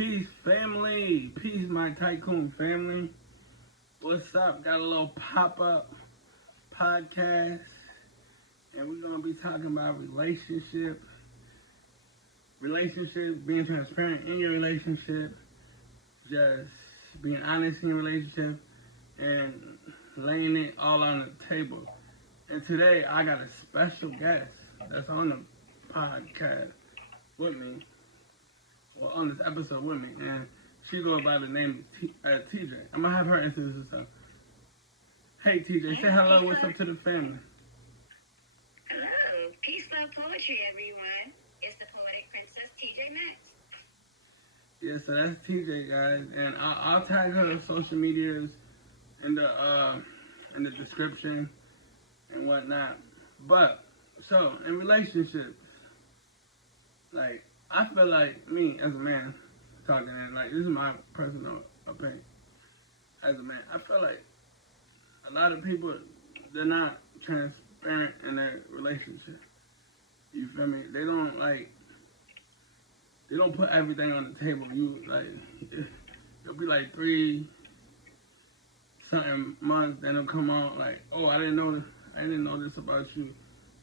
Peace, family. Peace, my tycoon family. What's up? Got a little pop-up podcast, and we're gonna be talking about relationships, being transparent in your relationship, just being honest in your relationship, and laying it all on the table. And today, I got a special guest that's on the podcast with me, well, on this episode with me, and she goes by the name of TJ. I'm gonna have her introduce herself. Hey TJ, say hello, what's up to the family? Hello, peace, love, poetry, everyone. It's the poetic Princess TeejaeMaxx. Yeah, so that's TJ, guys, and I'll tag her social medias in the description and whatnot. But so in relationships, like I feel like me as a man talking, and like this is my personal opinion as a man. I feel like a lot of people, they're not transparent in their relationship. You feel me? They don't put everything on the table. It'll be like 3 something months, then it'll come out like, oh, I didn't know this about you,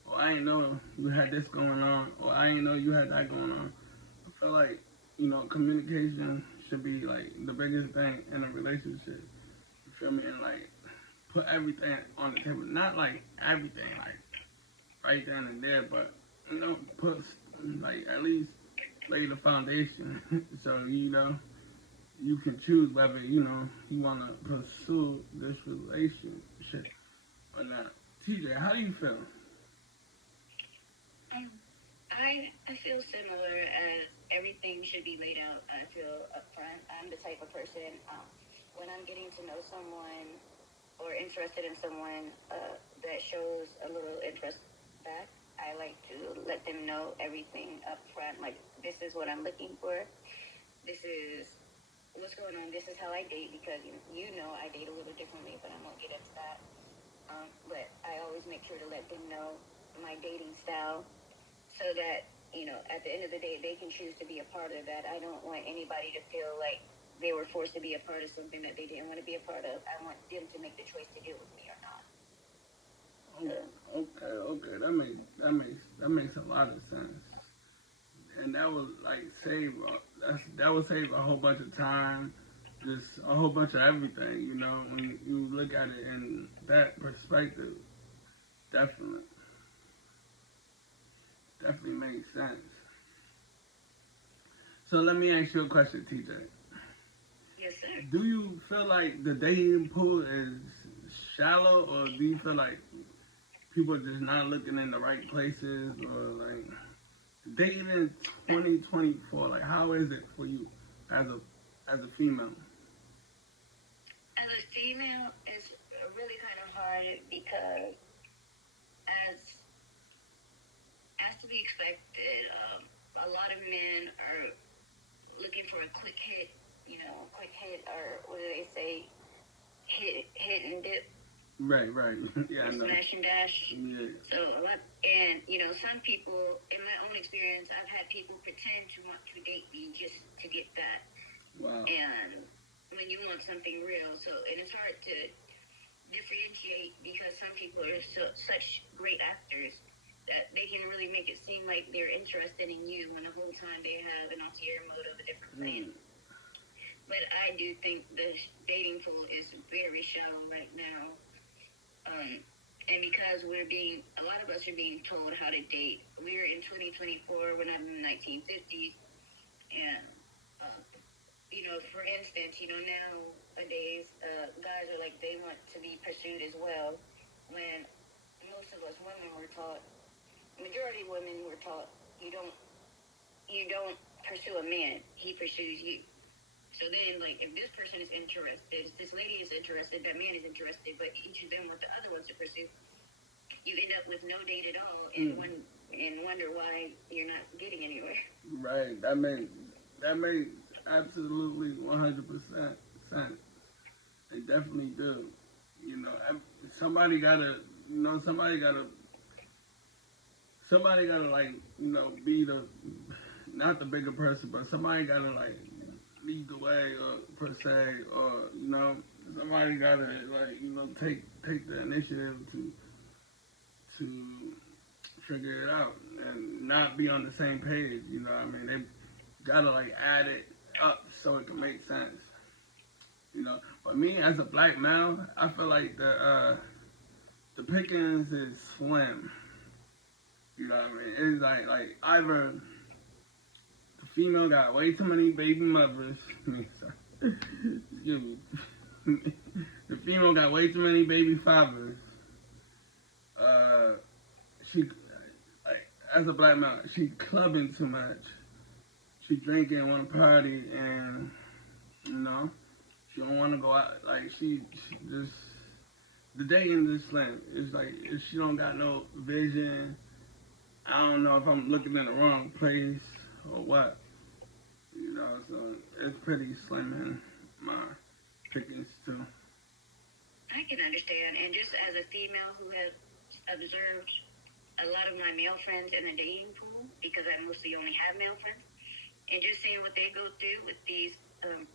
or I didn't know you had this going on, or I didn't know you had that going on. I feel like, communication should be like the biggest thing in a relationship. You feel me? And like put everything on the table. Not like everything, like right then and there, but put like at least lay the foundation so you can choose whether you want to pursue this relationship or not. TJ, how do you feel? I feel similar as everything should be laid out. I feel upfront. I'm the type of person, when I'm getting to know someone or interested in someone that shows a little interest back, I like to let them know everything up front. Like, this is what I'm looking for. This is what's going on. This is how I date, because I date a little differently, but I won't get into that. But I always make sure to let them know my dating style, so that at the end of the day, they can choose to be a part of that. I don't want anybody to feel like they were forced to be a part of something that they didn't want to be a part of. I want them to make the choice to deal with me or not. Okay. That makes a lot of sense, and that would save a whole bunch of time, just a whole bunch of everything. When you look at it in that perspective, definitely makes sense. So let me ask you a question, TJ. Yes, sir. Do you feel like the dating pool is shallow, or do you feel like people are just not looking in the right places, or like dating in 2024? Like, how is it for you as a female? As a female, it's really kind of hard, because as to be expected, a lot of men are looking for a quick hit, or what do they say? Hit and dip. Right. Yeah, I know. Smash and dash. Yeah. So a lot, and some people, in my own experience, I've had people pretend to want to date me just to get that. Wow. And when you want something real, and it's hard to differentiate, because some people are such great actors that they can really make it seem like they're interested in you, when the whole time they have an ulterior motive, a different plan. But I do think the dating pool is very shallow right now. And because a lot of us are being told how to date. We're in 2024, we're not in the 1950s. And, for instance, nowadays, guys are like, they want to be pursued as well, when most of us women were taught, majority of women were taught, you don't pursue a man, he pursues you. So then, like, if this person is interested, if this lady is interested, that man is interested, but each of them want the other ones to pursue, you end up with no date at all, and wonder why you're not getting anywhere. Right. That makes absolutely 100% sense. They definitely do. Somebody gotta like, be not the bigger person, but somebody gotta like lead the way or per se, or somebody gotta take the initiative to figure it out and not be on the same page. I mean, they gotta like add it up so it can make sense. But me as a black male, I feel like the pickings is slim. You know what I mean? It's like either the female got way too many baby mothers. Excuse me. The female got way too many baby fathers. She like as a black male, she clubbing too much. She drinking, want to party, and you know she don't want to go out. Like she just the dating is slim. It's like if she don't got no vision. I don't know if I'm looking in the wrong place or what. So it's pretty slim in my pickings too. I can understand, and just as a female who has observed a lot of my male friends in the dating pool, because I mostly only have male friends, and just seeing what they go through with these, I'm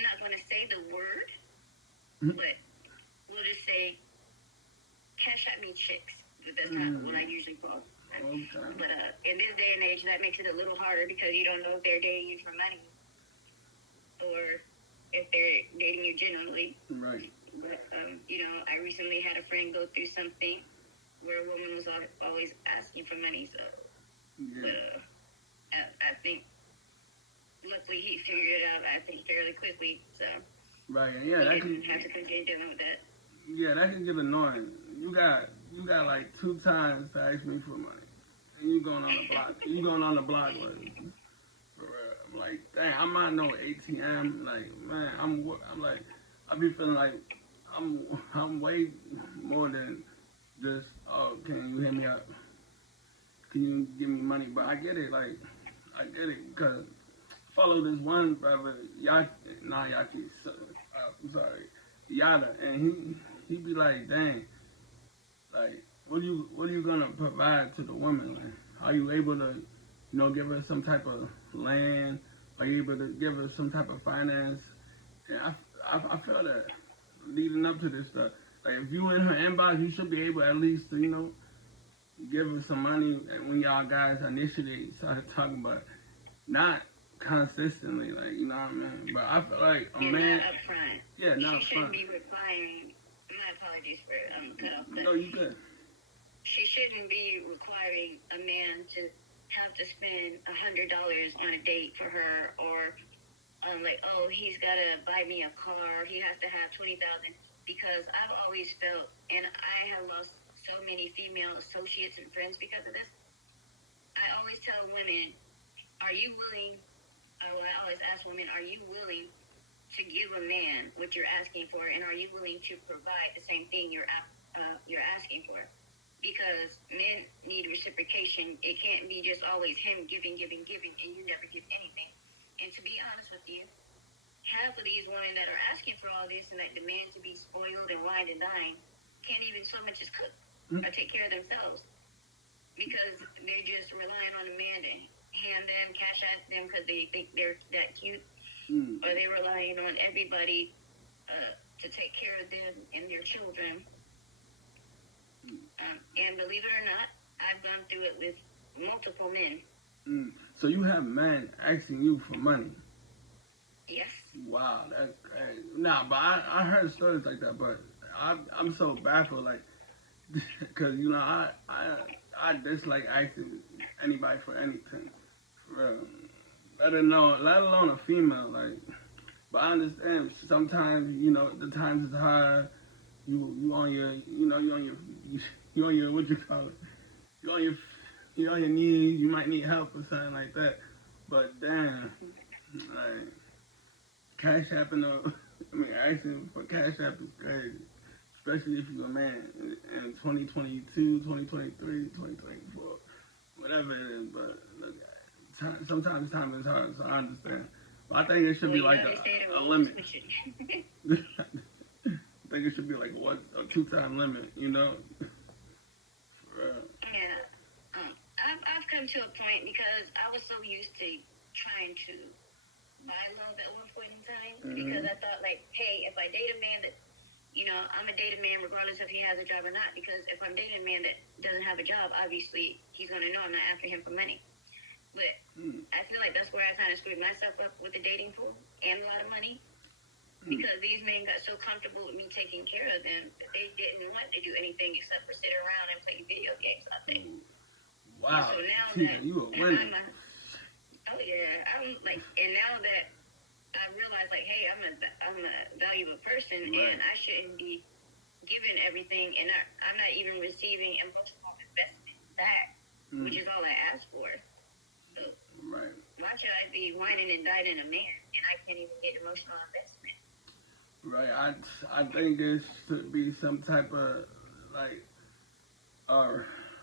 not going to say the word, but we'll just say cash at me chicks. That's not what I usually call them. Okay. But in this day and age, that makes it a little harder because you don't know if they're dating you for money or if they're dating you genuinely. Right. But, I recently had a friend go through something where a woman was always asking for money. So, yeah. But I think, luckily, he figured it out, I think, fairly quickly. So, right. Yeah, that can have to continue dealing with that. Yeah, that can get annoying. You got like 2 times to ask me for money, and you going on the block. You going on the block with it. For real. I'm like, dang, I'm not no ATM. Like, man, I'm like, I be feeling like I'm way more than just, oh, can you hit me up? Can you give me money? But I get it, because follow this one brother, Yaki, I'm sorry, Yada, and he be like, dang, like, what are you gonna provide to the woman? Like, are you able to, give her some type of land? Are you able to give her some type of finance? And I feel that leading up to this stuff, like if you in her inbox, you should be able at least to, give her some money. And when y'all guys initially started talking about, not consistently, like what I mean. But I feel like a man, not upfront. Yeah, not upfront. She shouldn't upfront. be requiring. My apologies for cut off. No, you good. She shouldn't be requiring a man to have to spend $100 on a date for her, or like, oh, he's gotta buy me a car. He has to have 20,000. Because I've always felt, and I have lost so many female associates and friends because of this. I always tell women, are you willing? I always ask women, are you willing to give a man what you're asking for, and are you willing to provide the same thing you're asking for? Because men need reciprocation. It can't be just always him giving, and you never give anything. And to be honest with you, half of these women that are asking for all this and that demand to be spoiled and wined and dined can't even so much as cook or take care of themselves, because they're just relying on a man to hand them, cash at them because they think they're that cute, or they're relying on everybody to take care of them and their children. And believe it or not, I've gone through it with multiple men. So you have men asking you for money? Yes. Wow, that's crazy. Nah, but I heard stories like that, but I'm so baffled, like, because I dislike asking anybody for anything, for real. Let alone a female, like. But I understand sometimes the times is hard. You on your you on your what you call it? You on your knees. You might need help or something like that. But damn, like cash app asking for cash app is crazy, especially if you're a man in 2022, 2023, 2024, whatever it is. But look, sometimes time is hard, so I understand. But I think it should be like a limit. I think it should be like a 1 or 2 time limit, For real. Yeah. I've come to a point because I was so used to trying to buy love at one point in time because I thought like, hey, if I date a man that, I'm a date a man regardless if he has a job or not, because if I'm dating a man that doesn't have a job, obviously he's gonna know I'm not after him for money. But I feel like that's where I kind of screwed myself up with the dating pool and a lot of money. Because these men got so comfortable with me taking care of them that they didn't want to do anything except for sit around and play video games all day. Wow. So now Tina, you a winner. Oh yeah, I'm like, and now that I realize like, hey, I'm a valuable person, right. and I shouldn't be giving everything, and I'm not even receiving emotional investment back, which is all I asked for. So right. Why should I be whining and dining a man, and I can't even get emotional investment? Right. I think there should be some type of like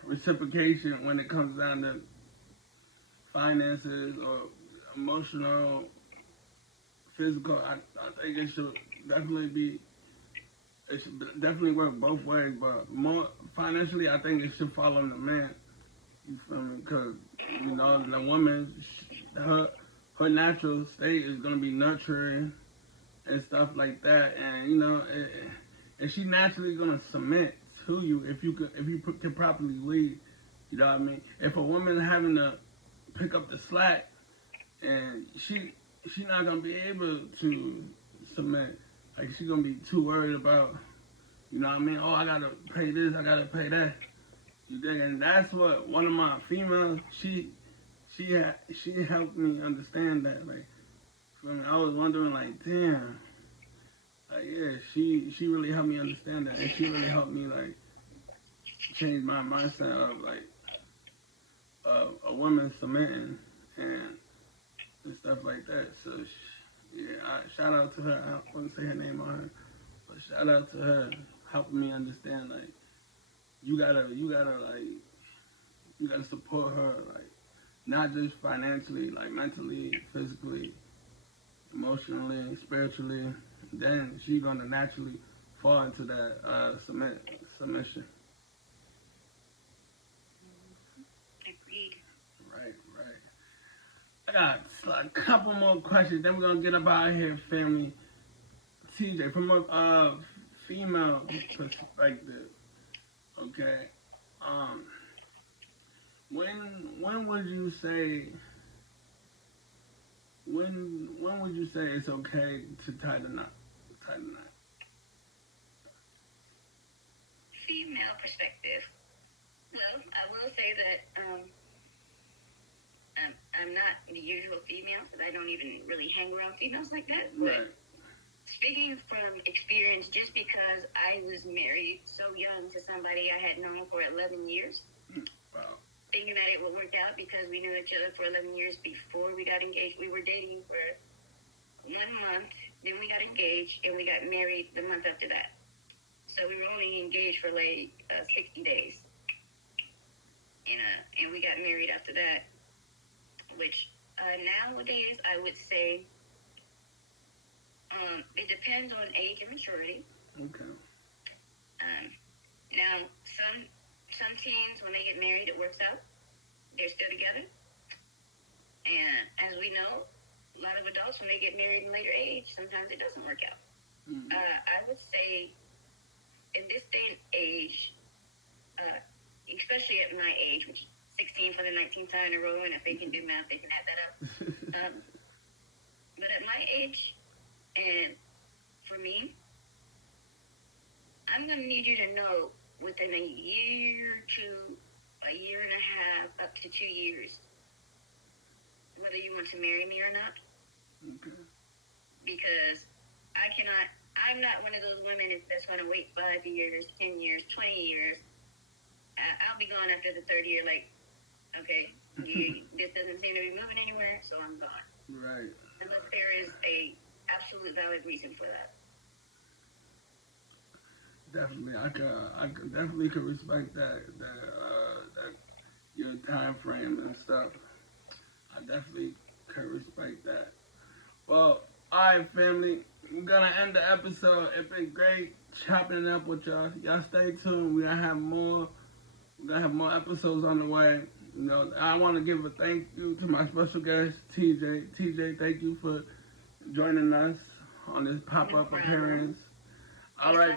reciprocation when it comes down to finances or emotional, physical. I think it should definitely be. It should definitely work both ways, but more financially, I think it should follow the man. You feel me? Because the woman, her natural state is gonna be nurturing and stuff like that, and she naturally gonna submit to you if you can properly lead. You know what I mean? If a woman having to pick up the slack and she not gonna be able to submit, like she gonna be too worried about, you know what I mean? Oh, I gotta pay this, I gotta pay that. You dig? And that's what one of my females she helped me understand that. Like, I was wondering, like, damn, like, yeah, she really helped me understand that, and she really helped me like change my mindset of like a woman submitting and stuff like that. So shout out to her. I wouldn't say her name on her, but shout out to her helping me understand like you gotta support her, like not just financially, like mentally, physically, emotionally, spiritually. Then she's gonna naturally fall into that submission. Agreed. Right, right. I got a couple more questions. Then we're gonna get up out of here, family. TJ, from a female perspective, okay. Um, when would you say when would you say it's okay to tie the knot? Tie the knot. Female perspective. Well, I will say that I'm not the usual female, because I don't even really hang around females like that. But speaking from experience, just because I was married so young to somebody I had known for 11 years, wow. Thinking that it would work out because we knew each other for 11 years before we got engaged. We were dating for 1 month, then we got engaged, and we got married the month after that. So we were only engaged for like 60 days. And we got married after that, which nowadays I would say it depends on age and maturity. Okay. Now, some teens, when they get married, it works out. They're still together. And as we know, a lot of adults, when they get married in later age, sometimes it doesn't work out. Mm-hmm. I would say in this day and age, especially at my age, which is 16 for the 19th time in a row, and if they can do math, they can add that up. But at my age, and for me, I'm going to need you to know within a year to a year and a half, up to 2 years, whether you want to marry me or not. Okay. Because I'm not one of those women that's going to wait 5 years, 10 years, 20 years. I'll be gone after the third year, like, okay, this doesn't seem to be moving anywhere, so I'm gone. Right. Unless there is a absolute valid reason for that. Definitely, I definitely could respect that your time frame and stuff. I definitely could respect that. Well, alright, family, we're gonna end the episode. It's been great chopping it up with y'all. Y'all stay tuned. We're gonna have more episodes on the way. You know, I want to give a thank you to my special guest, TJ. TJ, thank you for joining us on this pop-up appearance. All right,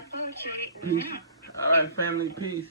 peace. All right, family, peace.